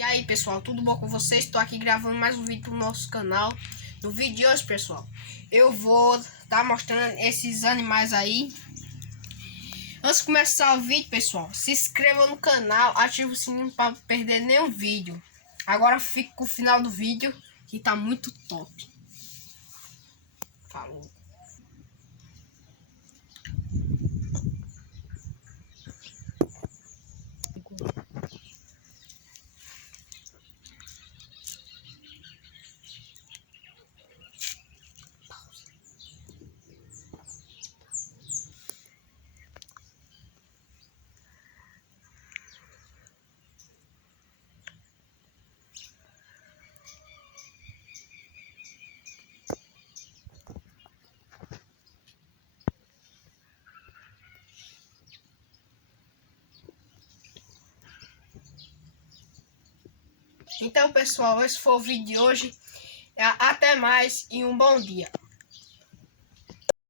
E aí pessoal, tudo bom com vocês? Estou aqui gravando mais um vídeo pro nosso canal. No vídeo de hoje, pessoal, eu vou estar mostrando esses animais aí. Antes de começar o vídeo, pessoal, se inscreva no canal, ative o sininho para não perder nenhum vídeo. Agora fique com o final do vídeo, que tá muito top. Falou. Então pessoal, esse foi o vídeo de hoje. Até mais e um bom dia.